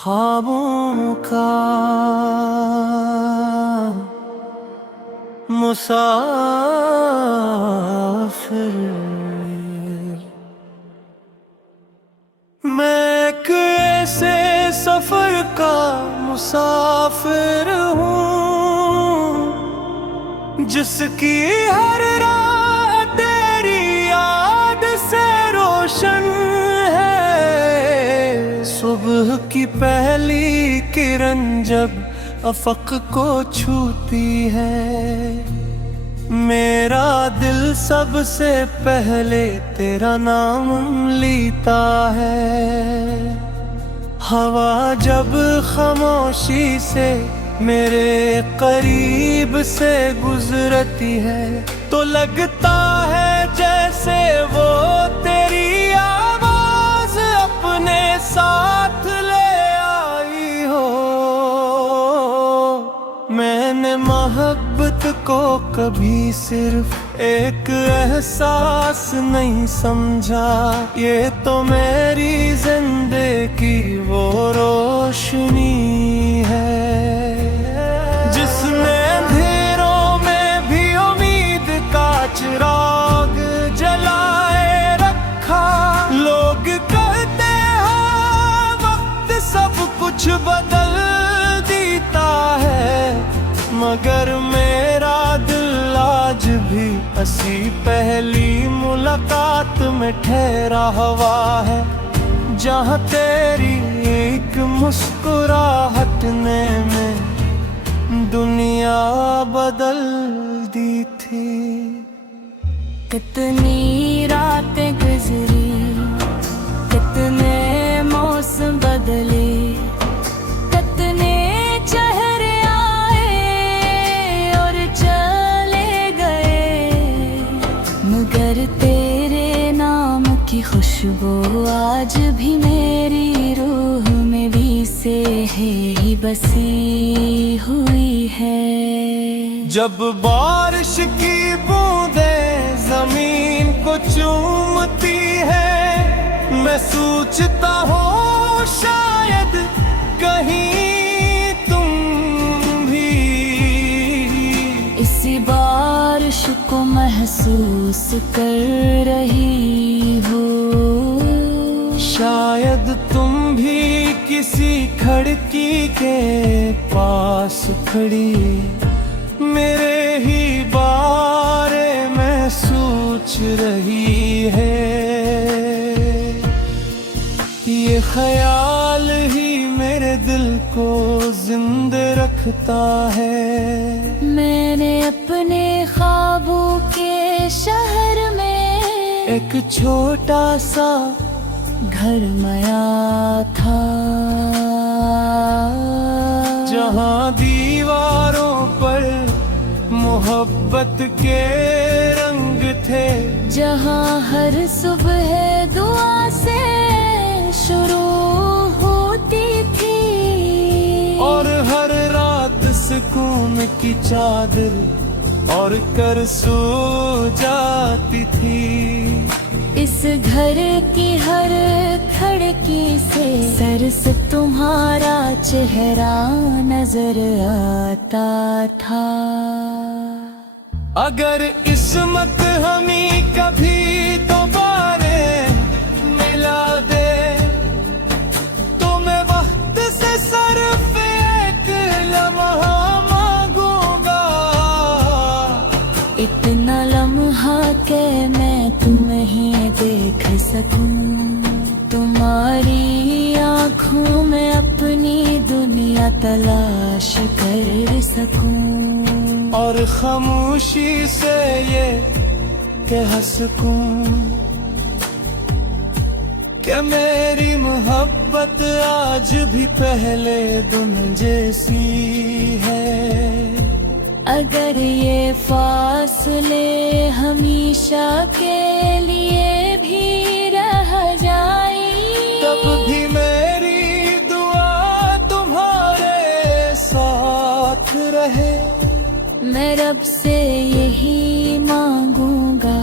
ख्वाबों का मुसाफिर मैं एक ऐसे सफर का मुसाफिर हूँ जिसकी हर राह तेरी याद से रोशन है। सुबह की पहली किरण जब अफक को छूती है, मेरा दिल सबसे पहले तेरा नाम लेता है। हवा जब खामोशी से मेरे करीब से गुजरती है तो लगता है जैसे वो तेरी आवाज अपने साथ ले आई हो। मैंने मोहब्बत को कभी सिर्फ एक एहसास नहीं समझा, ये तो मेरी जिंदगी वो रोशनी है जिसने अंधेरों में भी उम्मीद का चिराग जलाए रखा। लोग कहते हैं वक्त सब कुछ बदल देता है, मगर मेरा दिल आज भी हंसी पहली मुलाकात में ठहरा हुआ है, जहाँ तेरी एक मुस्कुराहट ने में दुनिया बदल दी थी। कितनी रातें गुजरी, कितने मौसम बदले, कितने चेहरे आए और चले गए, मगर तेरे नाम की खुशबू आज भी मेरी रूह में भी से है ही बसी हुई है। जब बारिश की बूंदें जमीन को चूमती है, मैं सोचता हूँ शायद कहीं तुम भी इसी बारिश को महसूस कर रही हो। शायद तुम भी किसी खिड़की के पास खड़ी मेरे ही बारे में सोच रही है। ये ख्याल ही मेरे दिल को जिंदा रखता है। मैंने अपने ख्वाबों के शहर में एक छोटा सा घर मया था, जहाँ दीवारों पर मोहब्बत के रंग थे, जहाँ हर सुबह दुआ से शुरू होती थी और हर रात सुकून की चादर और कर सो जाती थी। इस घर की हर खिड़की से सर से तुम्हारा चेहरा नजर आता था। अगर किस्मत हमें कभी दोबारा मिला दे तो मैं वक्त से सिर्फ एक लम्हा मांगूंगा। इतना लम्हा के मैं तुम्हें ही देख सकूं, तुम्हारी आँखों में अपनी दुनिया तलाश कर सकूं और खामोशी से ये कह सकूं कि मेरी मोहब्बत आज भी पहले दिन जैसी है। अगर ये फासले हमेशा के लिए भी रह जाए, तब भी मेरी दुआ तुम्हारे साथ रहे। मैं रब से यही मांगूंगा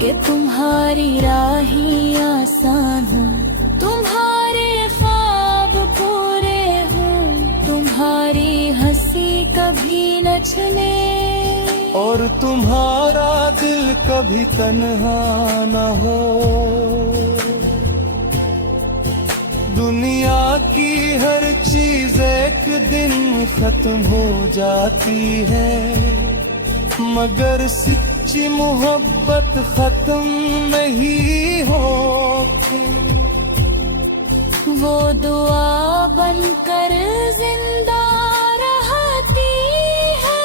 कि तुम्हारी राहें आसान हो, तुम्हारे ख्वाब पूरे पूछने, और तुम्हारा दिल कभी तन्हा न हो। दुनिया की हर चीज एक दिन खत्म हो जाती है, मगर सच्ची मोहब्बत खत्म नहीं होती। वो दुआ बनकर जिंदा रहती है,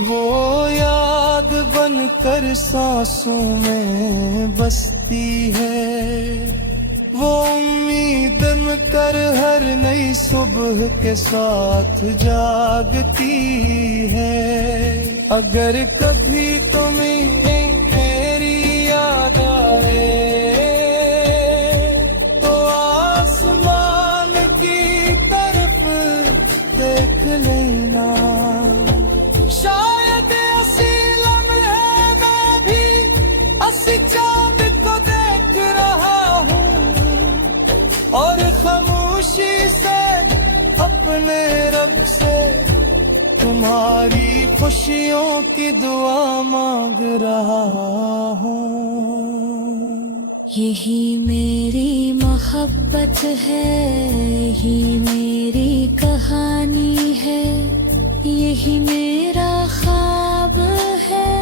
वो याद बनकर सांसों में बसती है, वो उम्मीद कर हर नई सुबह के साथ जागती है। अगर कभी तुम्हें मेरी याद आए तो आसमान की तरफ देख लेना। शायद ऐसी लम्हे में भी ऐसी चांद को देख रहा हूँ, और खामोशी से अपने रब से तुम्हारी खुशियों की दुआ मांग रहा हूँ। यही मेरी मोहब्बत है, यही मेरी कहानी है, यही मेरा ख्वाब है,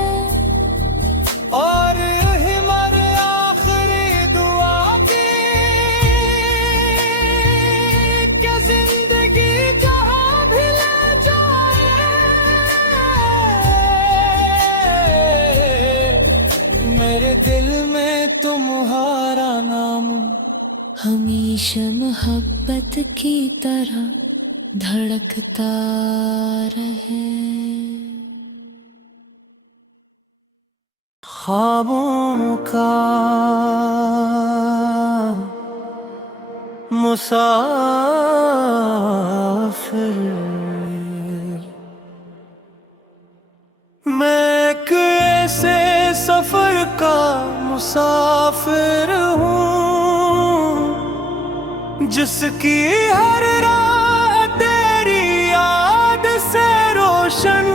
और यही मेरी आखिरी दुआ की कि जिंदगी जहाँ भी ले जाए, मेरे दिल में तुम्हारा नाम हमेशा मोहब्बत की तरह धड़कता रहे। ख्वाबों का मुसाफिर मैं एक ऐसे सफर का मुसाफिर हूँ, जिसकी हर राह तेरी याद से रोशन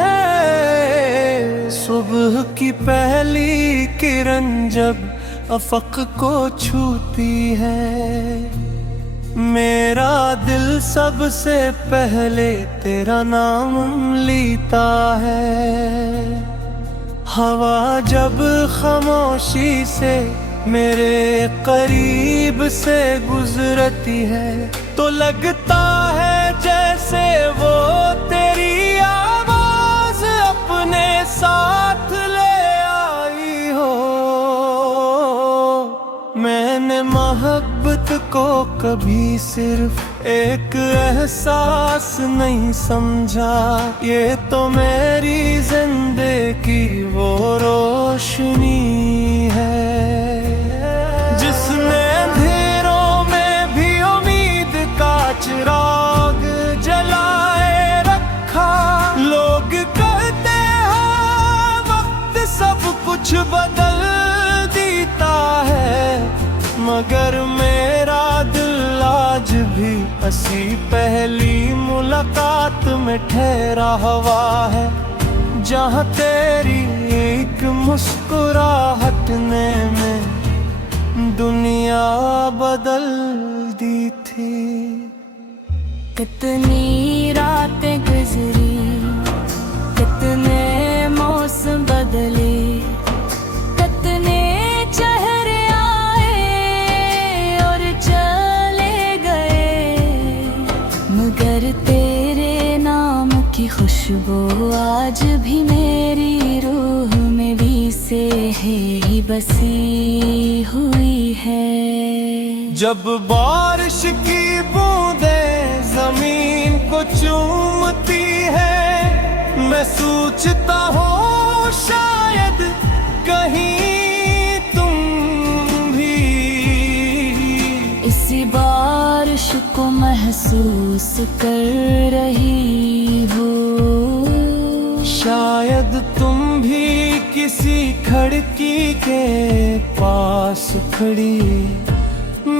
है। सुबह की पहली किरण जब अफक को छूती है, मेरा दिल सबसे पहले तेरा नाम लेता है। हवा जब खामोशी से मेरे करीब से गुजरती है, तो लगता है जैसे वो तेरी आवाज अपने साथ ले आई हो। मैंने मोहब्बत को कभी सिर्फ एक एहसास नहीं समझा, ये तो मेरी जिंदगी वो रोशनी है, जिसने अंधेरों में भी उम्मीद का चिराग जलाए रखा। लोग कहते हैं वक्त सब कुछ बदल देता है, मगर मेरा दिल आज भी हंसी पहली मुलाकात में ठहरा हुआ है, जहाँ तेरी एक मुस्कुराहट ने में दुनिया बदल दी थी। कितनी रातें गुजरी, कितने मौसम बदले, कितने चेहरे आए और चले गए, मगर तेरे नाम की खुशबू आज भी मेरी रूह में भी से ही बसी हुई है। जब बारिश की बूंदें जमीन को चूमती है, मैं सोचता हूँ शायद कहीं तुम भी इसी बारिश को महसूस कर रही हो। शायद तुम भी किसी खिड़की के पास खड़ी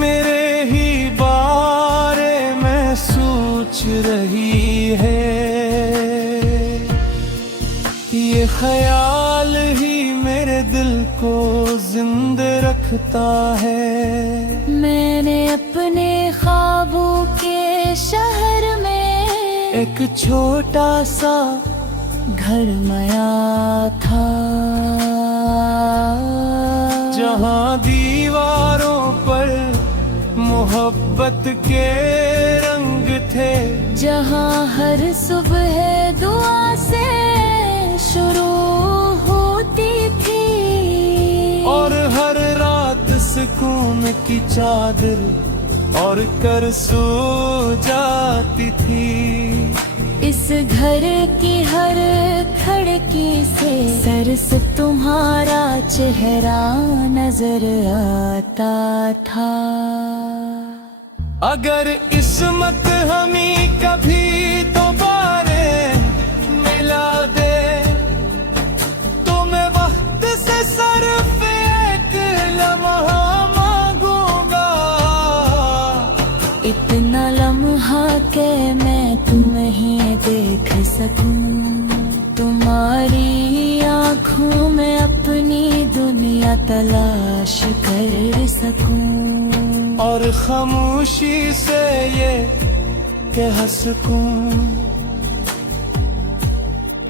मेरे ही बारे में सोच रही है। ख्याल ही मेरे दिल को जिंदा रखता है। मैंने अपने ख्वाबों के शहर में एक छोटा सा घर मया था, जहाँ दीवारों पर मोहब्बत के रंग थे, जहाँ हर सुबह दुआ से शुरू होती थी और हर रात सुकून की चादर और कर सो जाती थी। इस घर की हर खिड़की से सर से तुम्हारा चेहरा नजर आता था। अगर किस्मत हमें कभी दोबारा मिला दे तो मैं वक्त से सिर्फ एक लम्हा मांगूंगा। इतना लम्हा के मैं तुम्हें देख सकूं, तुम्हारी आँखों में अपनी दुनिया तलाश कर सकूं और खामोशी से ये कह सकूं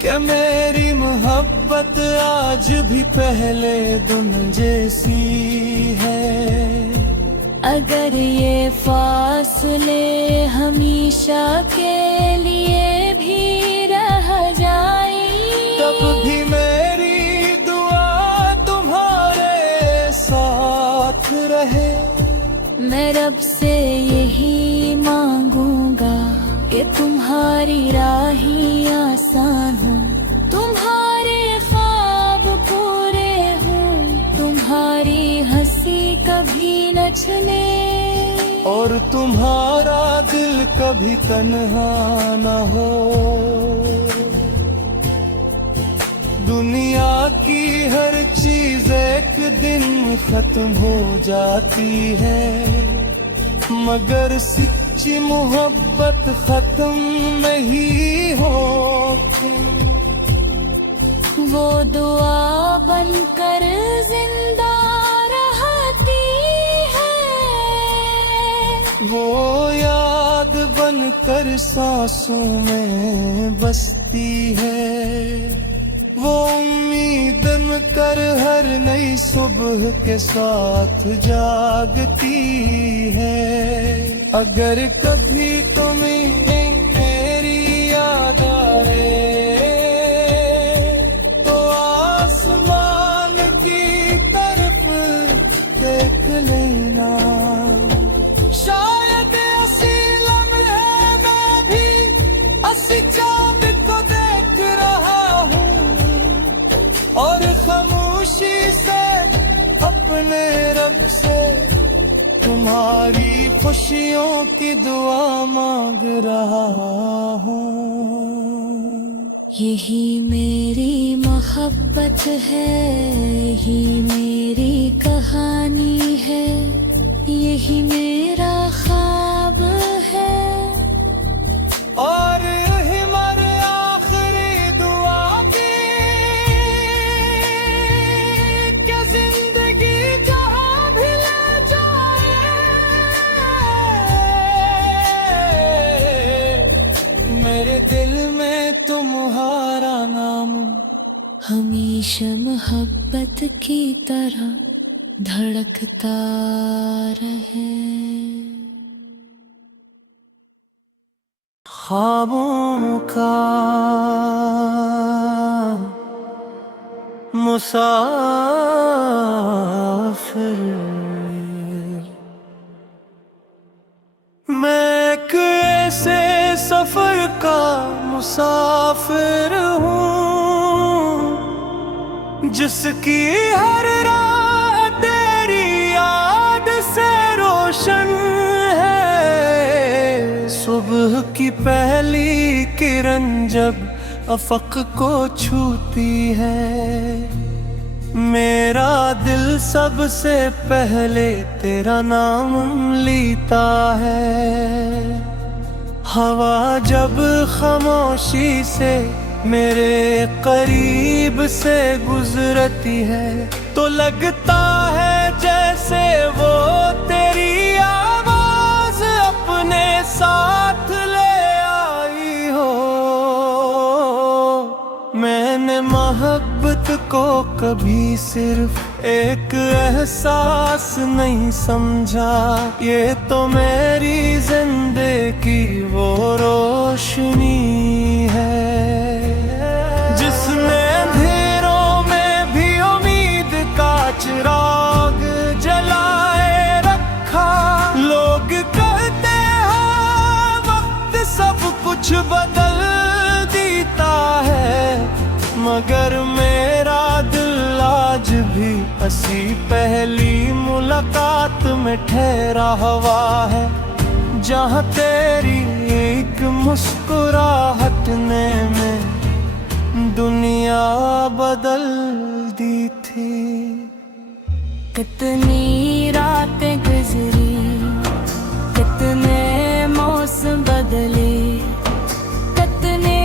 कि मेरी मोहब्बत आज भी पहले दिन जैसी है। अगर ये फासले हमेशा के लिए भी रह जाए तब भी मेरी दुआ तुम्हारे साथ रहे। मैं रब से यही मांगूंगा कि तुम्हारी राहें आसान हो, तुम्हारे ख्वाब पूरे हों, तुम्हारी हंसी कभी न छने और तुम्हारा दिल कभी तन्हा न हो। दुनिया की हर चीज एक दिन खत्म हो जाती है, मगर सच्ची मोहब्बत खत्म नहीं होती। वो दुआ बनकर जिंदा रहती है, वो याद बनकर सांसों में बसती है, वो उम्मीद कर हर नई सुबह के साथ जागती है। अगर कभी तुम्हें मेरी याद आए तो आसमान की तरफ देख लेना। शायद ऐसी लम्हे में भी ऐसी चाँद को देख रहा हूँ और खामोशी से अपने रब से तुम्हारी खुशियों की दुआ मांग रहा हूँ। यही मेरी मोहब्बत है, यही मेरी कहानी है, यही मेरा ख्वाब है और यही मेरी आखिरी दुआ की कि जिंदगी जहाँ भी ले जाए मेरे दिल में तुम्हारा नाम हमेशा मोहब्बत की तरह धड़कता रहे। ख्वाबों का मुसाफिर मैं एक ऐसे सफर का मुसाफिर हूँ जिसकी हर राह तेरी याद से रोशन है। सुबह की पहली किरण जब अफक को छूती है, मेरा दिल सबसे पहले तेरा नाम लेता है। हवा जब खामोशी से मेरे करीब से गुजरती है तो लगता है जैसे वो तेरी आवाज अपने साथ ले आई हो। मैंने मोहब्बत को कभी सिर्फ एक एहसास नहीं समझा, ये तो मेरी जिंदगी वो रोशनी है जिसने अंधेरों में भी उम्मीद का चिराग जलाए रखा। लोग कहते हैं वक्त सब कुछ बदल देता है, मगर मेरा दिल आज भी हंसी पहली मुलाकात में ठहरा हुआ है, जहाँ तेरी एक मुस्कुराहट ने में दुनिया बदल दी थी। कितनी रातें गुजरी, कितने मौसम बदले, कितने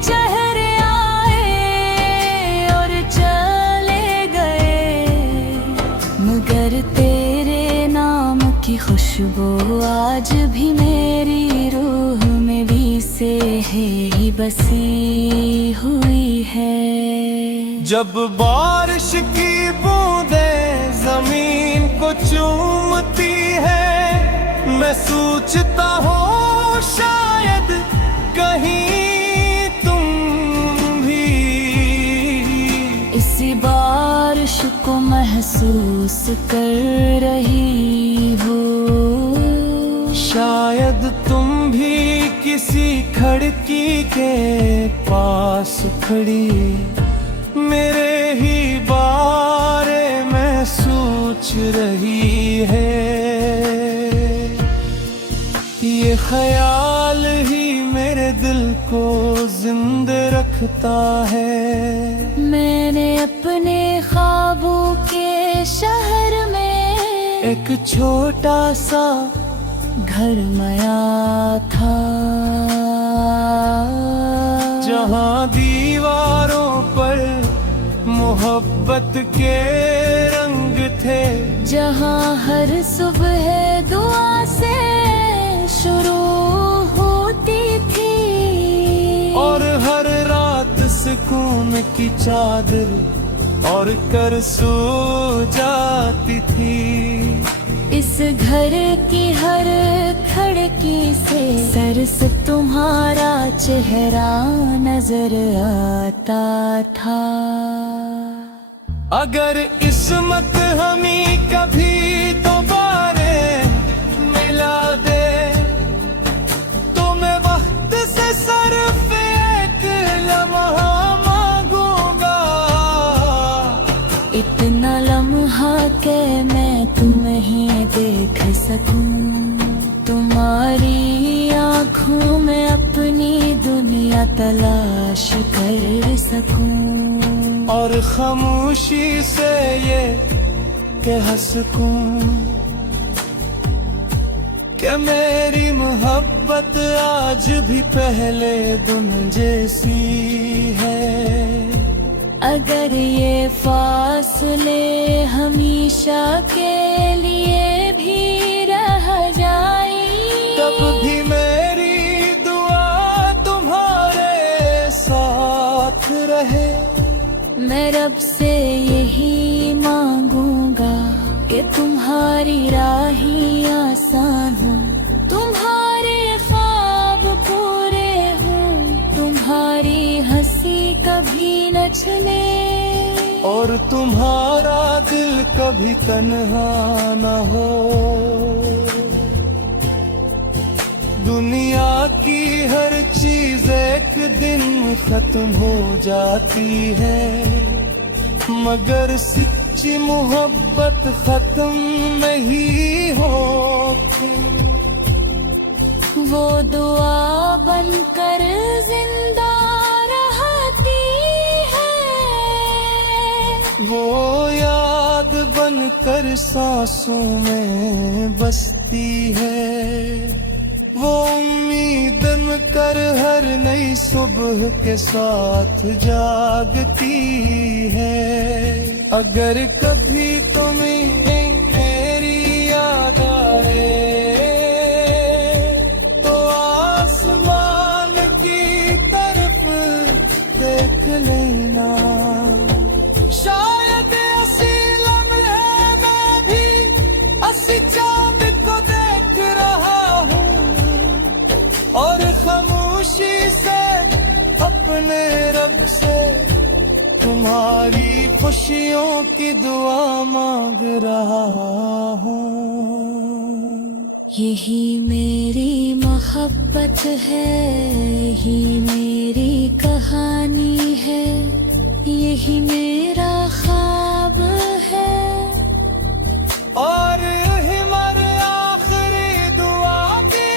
चेहरे आए और चले गए, मगर तेरे नाम की खुशबू आज भी मेरी रूह में भी से है ही बसी हुई है। जब बारिश की बूंदें जमीन को चूमती है, मैं सोचता हूँ शायद कहीं तुम भी इसी बारिश को महसूस कर रही हो। शायद तुम भी किसी खिड़की के पास खड़ी मेरे ही बारे में सोच रही है। ये ख्याल ही मेरे दिल को जिंदा रखता है। मैंने अपने ख्वाबों के शहर में एक छोटा सा घर बनाया था, जहाँ दीवारों पर मोहब्बत के रंग थे, जहाँ हर सुबह दुआ से शुरू होती थी और हर रात सुकून की चादर और कर सो जाती थी। इस घर की हर खिड़की से सर से तुम्हारा चेहरा नजर आता था। अगर किस्मत हमें कभी दोबारा मिला दे तो मैं वक्त से सिर्फ एक लम्हा मांगूंगा। इतना लम्हा के मैं तुम्हें ही देख सकूं, तुम्हारी आँखों में अपनी दुनिया तलाश कर सकूं और खामोशी से ये कह सकूं कि मेरी मोहब्बत आज भी पहले दिन जैसी है। अगर ये फासले हमेशा के लिए भी रह जाए, तब भी मेरी दुआ तुम्हारे साथ रहे। मैं रब से यही मांगूंगा कि तुम्हारी राही आसान हो, तुम्हारे ख्वाब पूरे हों, तुम्हारी हंसी कभी न छने और तुम्हारा दिल कभी तन्हा न हो। दुनिया की हर चीज एक दिन खत्म हो जाती है, मगर सच्ची मोहब्बत खत्म नहीं होती। वो दुआ बनकर जिंदा रहती है, वो याद बनकर सांसों में बसती है, वो उम्मीद कर हर हर नई सुबह के साथ जागती है। अगर कभी तुम्हें मेरी याद आए तो आसमान की तरफ देख लेना। शायद ऐसी लम्हे में भी ऐसी चांद को देख रहा हूँ और खामोशी से अपने रब से तुम्हारी खुशियों की दुआ मांग रहा हूँ। यही मेरी मोहब्बत है, यही मेरी कहानी है, यही मेरा ख्वाब है और यही मेरी आखिरी दुआ की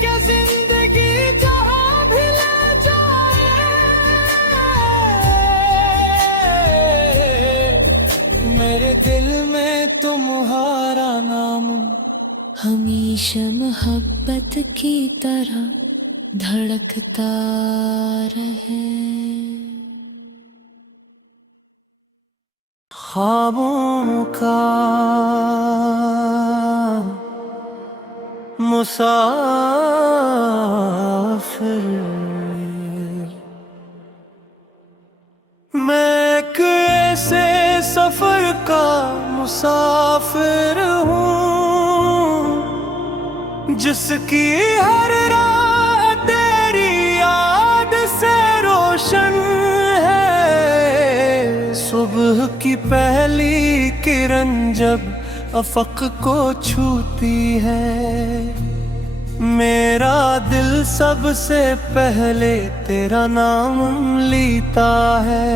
कि जिंदगी जहाँ भी ले जाए मेरे दिल में तुम्हारा नाम हमेशा मोहब्बत की तरह धड़कता रहे। ख्वाबों का मुसाफिर मैं एक ऐसे सफर का मुसाफिर हूँ जिसकी हर राह तेरी याद से रोशन है। सुबह की पहली किरण जब अफक को छूती है मेरा दिल सबसे पहले तेरा नाम लेता है।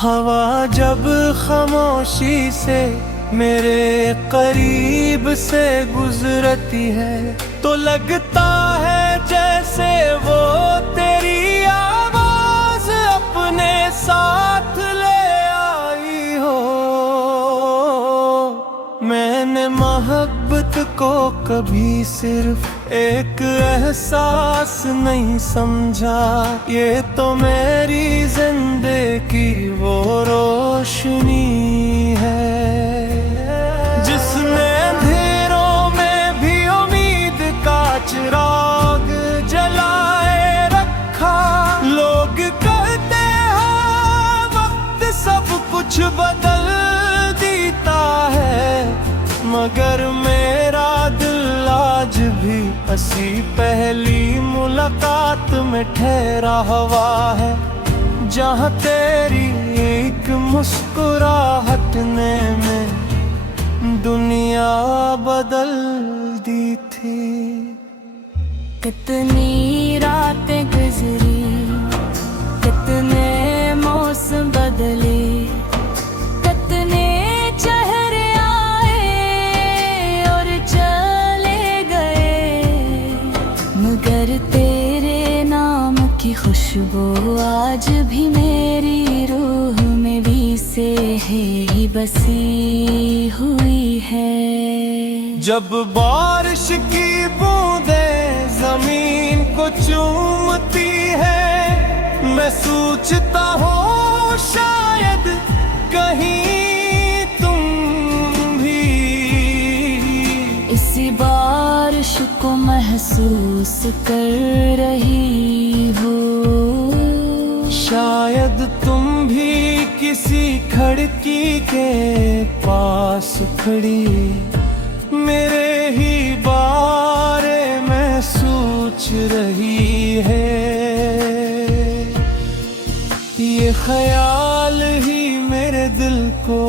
हवा जब खामोशी से मेरे करीब से गुजरती है तो लगता है जैसे वो तेरी आवाज अपने साथ ले आई हो। मैंने मोहब्बत को कभी सिर्फ एक एहसास नहीं समझा, ये तो मेरी जिंदगी वो रोशनी है जिसने अंधेरों में भी उम्मीद का चिराग जलाए रखा। लोग कहते हैं वक्त सब कुछ बदल देता है मगर मेरा दिल आज भी हंसी पहली मुलाकात में ठहरा हुआ है जहाँ तेरी एक मुस्कुराहट ने में दुनिया बदल दी थी। कितनी रातें गुजरी, कितने मौसम बदले, कितने चेहरे आए और चले गए मगर तेरे नाम की खुशबू आज भी मेरी रूह में भी से है ही बसी हुई है। जब बारिश की बूंदें जमीन को चूमती है मैं सोचता हूँ शायद कहीं तुम भी इसी बारिश को महसूस कर रही हो। शायद तुम भी किसी खिड़की के पास खड़ी मेरे ही बारे में सोच रही है। ये ख्याल ही मेरे दिल को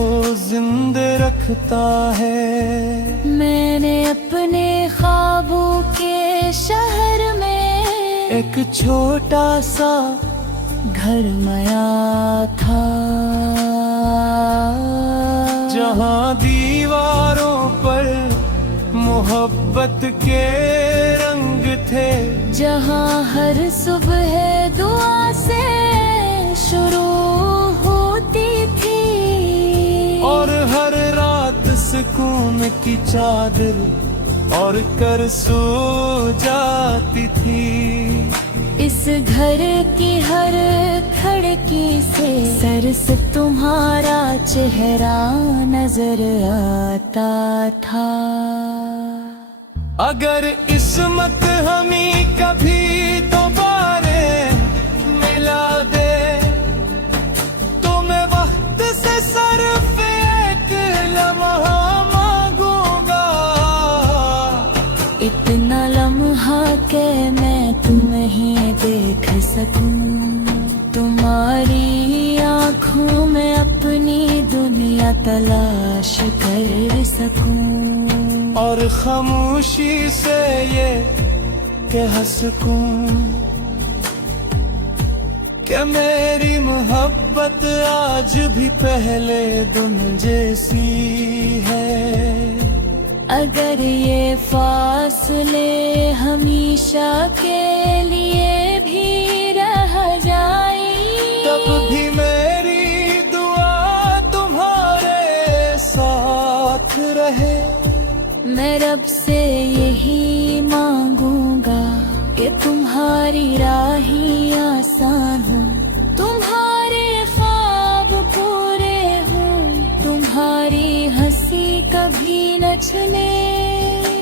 जिंदे रखता है। मैंने अपने ख्वाबों के शहर में एक छोटा सा घर मया था जहाँ दीवारों पर मोहब्बत के रंग थे, जहाँ हर सुबह दुआ से शुरू होती थी और हर रात सुकून की चादर और कर सो जाती थी। इस घर की हर खिड़की से सर से तुम्हारा चेहरा नजर आता था। अगर किस्मत हमें कभी दोबारा मिला दे तो मैं वक्त से सिर्फ एक लम्हा मांगूंगा। इतना लम्हा के मैं तुम्हें देख सकूं, तुम्हारी आँखों में अपनी दुनिया तलाश कर सकूं, और खामोशी से ये कह सकूं कि मेरी मोहब्बत आज भी पहले दिन जैसी है। अगर ये फासले हमेशा के लिए भी रह जाए तब भी मेरी दुआ तुम्हारे साथ रहे। मैं रब से यही मांगूंगा कि तुम्हारी राही आसान हो, तुम्हारे ख्वाब पूरे हों, तुम्हारी हंसी कभी न छने,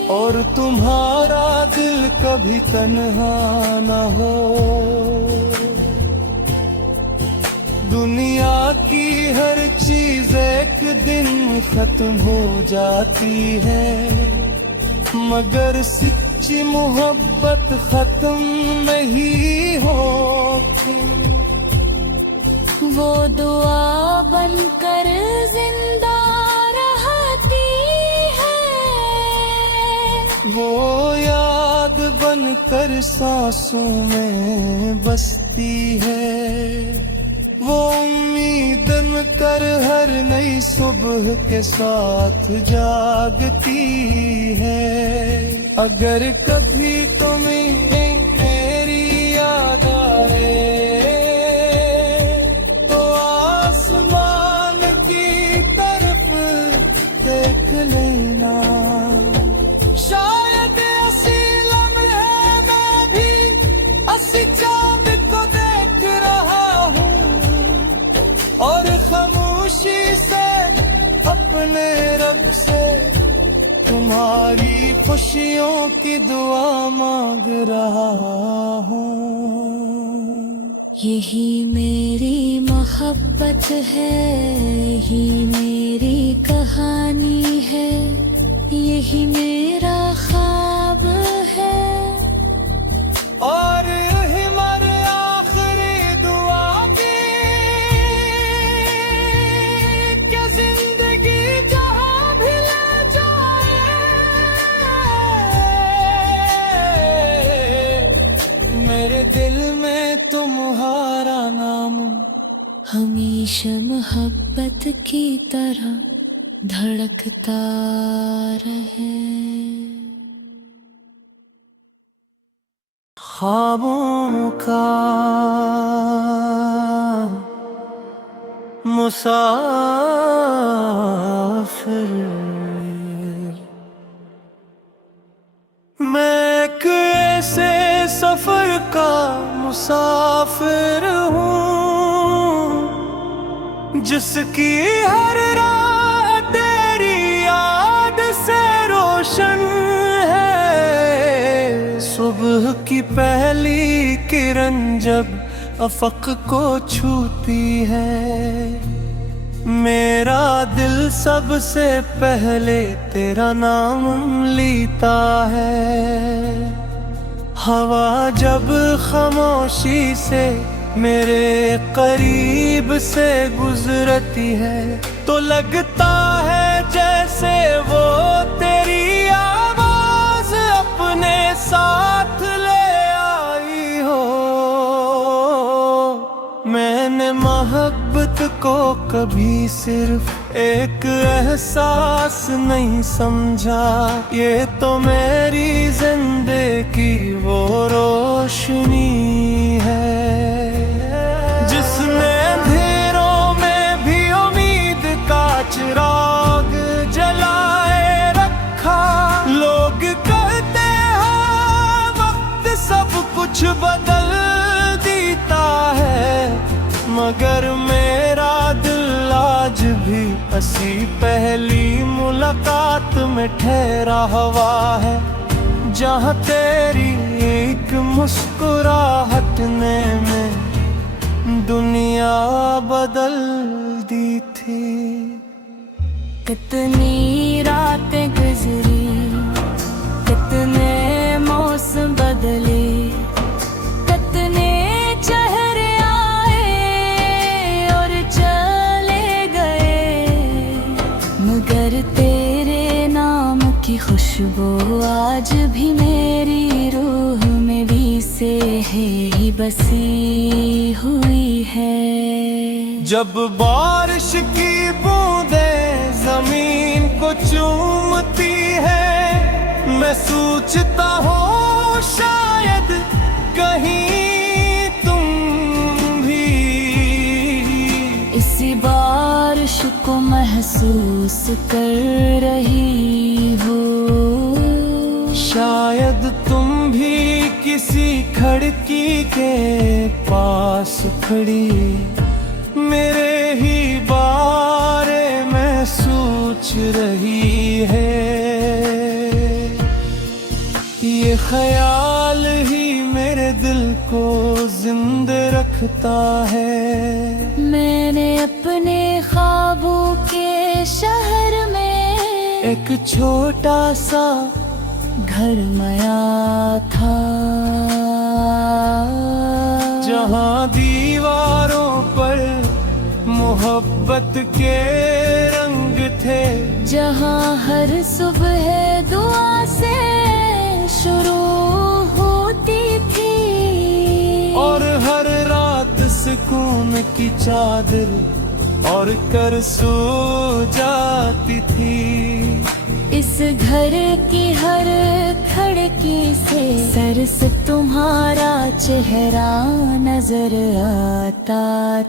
और तुम्हारा दिल कभी तन्हा न हो। दुनिया की हर चीज एक दिन खत्म हो जाती है, मगर सच्ची मोहब्बत खत्म नहीं होती। वो दुआ बनकर जिंदा रहती है, वो याद बनकर सांसों में बसती है, वो उम्मीद कर हर नई सुबह के साथ जागती है। अगर कभी तुम्हें मेरी याद आए तो आसमान की तरफ देख लेना। शायद ऐसी लम्हे में भी ऐसी चाँद को देख रहा हूँ, और खामोशी से अपने रब से तुम्हारी खुशियों की दुआ मांग रहा हूँ। यही मेरी मोहब्बत है, यही मेरी कहानी है, यही मेरा ख्वाब है, और यही मेरी आखिरी दुआ की कि जिंदगी जहाँ भी ले जाए मेरे दिल में तुम्हारा नाम हमेशा मोहब्बत की तरह धड़कता रहे। ख्वाबों का मुसाफिर मैं एक ऐसे सफर का मुसाफिर हूँ जिसकी हर राह तेरी याद से रोशन है। सुबह की पहली किरण जब अफक को छूती है, मेरा दिल सबसे पहले तेरा नाम लेता है। हवा जब खामोशी से मेरे करीब से गुजरती है तो लगता है जैसे वो तेरी आवाज अपने साथ ले आई हो। मैंने मोहब्बत को कभी सिर्फ एक एहसास नहीं समझा, ये तो मेरी जिंदगी वो रोशनी है जिसने अंधेरों में भी उम्मीद का चिराग जलाए रखा। लोग कुछ बदल देता है, मगर मेरा दिल आज भी हंसी पहली मुलाकात में ठहरा हुआ है। जहाँ तेरी एक मुस्कुराहट ने में दुनिया बदल दी थी। कितनी रातें गुजरी, कितने मौसम बदले, कितने चेहरे आए और चले गए, मगर तेरे नाम की खुशबू आज भी मेरी रूह में भी से ही बसी हुई है। जब बारिश की बूंदें जमीन को चूमती है, मैं सोचता हूँ शायद कहीं तुम भी इसी बारिश को महसूस कर रही हो। शायद तुम भी किसी खिड़की के पास खड़ी मेरे ही बारे में सोच रही है। ये ख्याल ही मेरे दिल को जिंदा रखता है। मैंने अपने ख्वाबों के शहर में एक छोटा सा घर बनाया था, जहाँ दीवारों पर मोहब्बत के रंग थे, जहाँ हर सुबह दुआ से शुरू होती थी और हर रात सुकून की चादर और कर सो जाती थी। इस घर की हर खिड़की से सर से तुम्हारा चेहरा नजर आता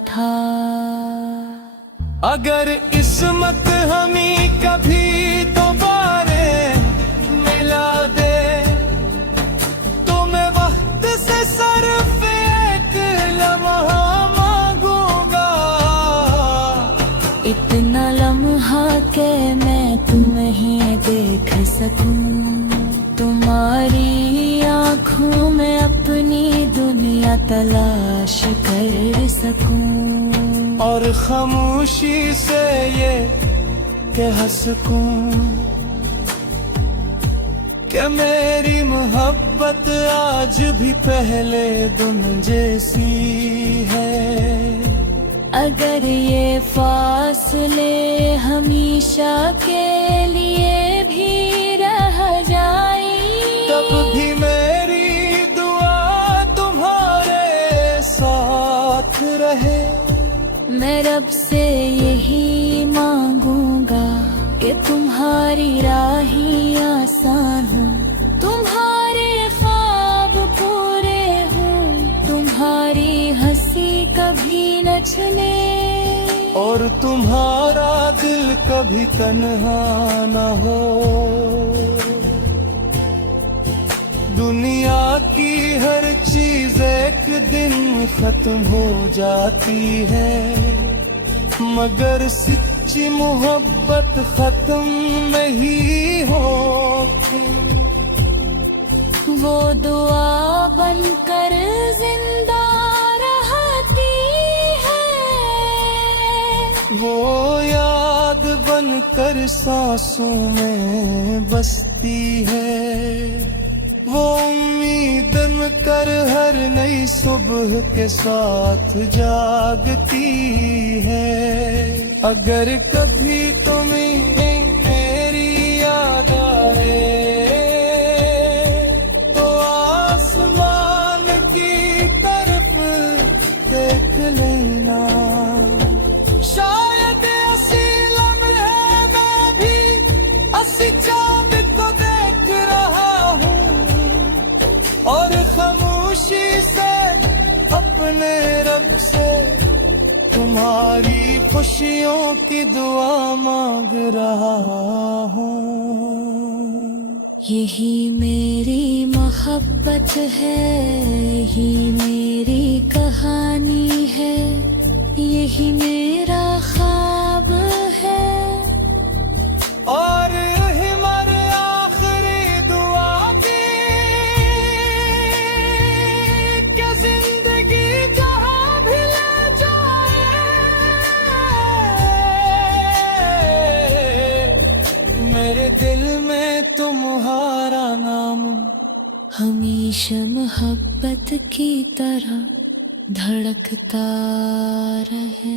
था। अगर किस्मत हमें कभी दोबारा मिला दे, तो मैं वक्त से सिर्फ एक लम्हा मांगूंगा। इतना लम्हा के मैं तुम्हें देख सकूं, तुम्हारी आँखों में अपनी दुनिया तलाश कर सकूं, और खामोशी से ये कह सकूं कि मेरी मोहब्बत आज भी पहले दिन जैसी है। अगर ये फासले हमेशा के लिए भी रह जाए, तब भी मेरी दुआ तुम्हारे साथ रहे। मैं रब से यही मांगूंगा कि तुम्हारी राहें आसान हो, तुम्हारे ख्वाब पूरे हों, तुम्हारी हंसी कभी न छले, और तुम्हारा दिल कभी तन्हा न हो। दुनिया की हर चीज एक दिन खत्म हो जाती है, मगर सच्ची मोहब्बत खत्म नहीं होती। वो दुआ बनकर जिंदा रहती है, वो याद बनकर सांसों में बसती है, वो उम्मीद कर हर नई सुबह के साथ जागती है। अगर कभी तुम्हें मेरी याद आए, तो आसमान की तरफ देख लेना। शायद ऐसी लम्हे में भी ऐसी चाँद को देख रहा हूँ, और खामोशी से अपने रब से तुम्हारी खुशियों की दुआ मांग रहा हूँ। यही मेरी मोहब्बत है, यही मेरी कहानी है, यही मेरा ख्वाब है। और यही मेरी आखिरी दुआ की कि जिंदगी जहां भी ले जाए, मेरे दिल में तुम्हारा नाम हमेशा मोहब्बत की तरह धड़कता रहे।